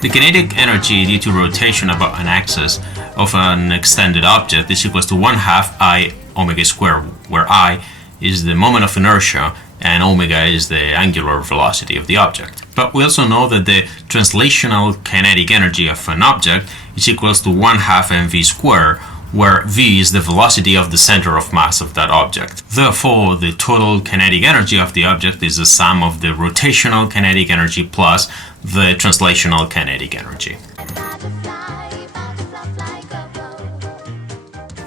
The kinetic energy due to rotation about an axis of an extended object is equal to 1/2 I omega squared, where I is the moment of inertia and omega is the angular velocity of the object. But we also know that the translational kinetic energy of an object is equal to 1/2 mv squared, where v is the velocity of the center of mass of that object. Therefore, the total kinetic energy of the object is the sum of the rotational kinetic energy plus the translational kinetic energy.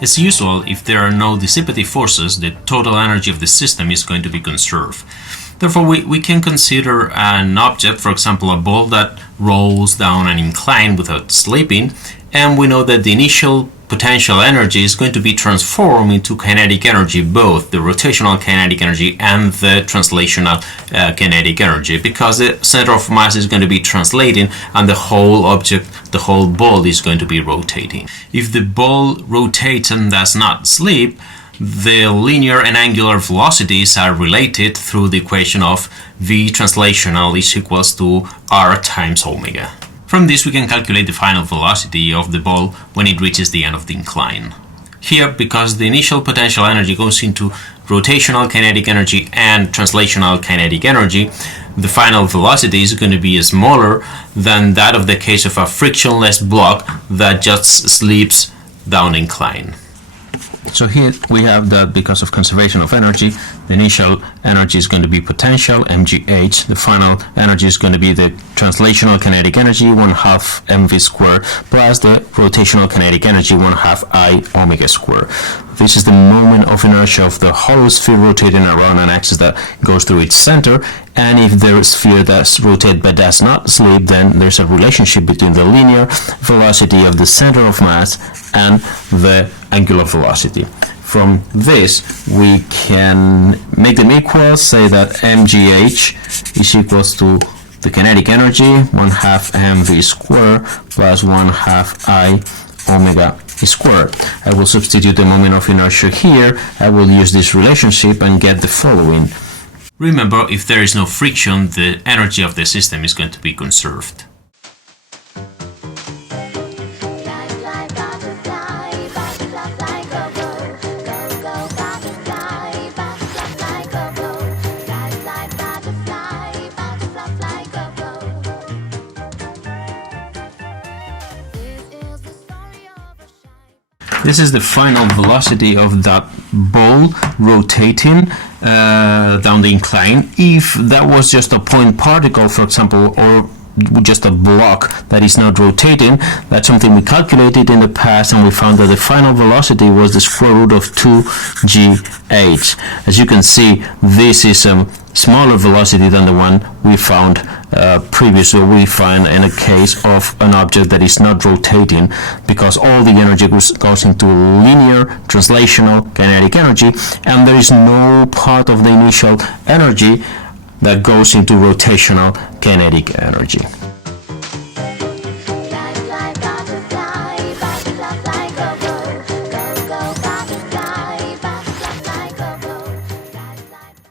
As usual, if there are no dissipative forces, the total energy of the system is going to be conserved. Therefore, we can consider an object, for example, a ball that rolls down an incline without slipping, and we know that the initial potential energy is going to be transformed into kinetic energy, both the rotational kinetic energy and the translational kinetic energy, because the center of mass is going to be translating and the whole object, the whole ball, is going to be rotating. If the ball rotates and does not slip, the linear and angular velocities are related through the equation of v translational is equals to r times omega. From this we can calculate the final velocity of the ball when it reaches the end of the incline. Here, because the initial potential energy goes into rotational kinetic energy and translational kinetic energy, the final velocity is going to be smaller than that of the case of a frictionless block that just slips down incline. So here we have that because of conservation of energy, the initial energy is going to be potential, mgh. The final energy is going to be the translational kinetic energy, 1/2 mv squared, plus the rotational kinetic energy, 1/2 I omega squared. This is the moment of inertia of the hollow sphere rotating around an axis that goes through its center. And if there is a sphere that's rotated but does not slip, then there's a relationship between the linear velocity of the center of mass and the angular velocity. From this, we can make them equal, say that mgh is equals to the kinetic energy, 1/2 mv squared plus 1/2 I omega squared. I will substitute the moment of inertia here. I will use this relationship and get the following. Remember, if there is no friction, the energy of the system is going to be conserved. This is the final velocity of that ball rotating down the incline. If that was just a point particle, for example, or just a block that is not rotating, that's something we calculated in the past, and we found that the final velocity was the square root of 2gh. As you can see, this is a smaller velocity than the one we found previously. We find in a case of an object that is not rotating, because all the energy goes into linear translational kinetic energy, and there is no part of the initial energy that goes into rotational kinetic energy.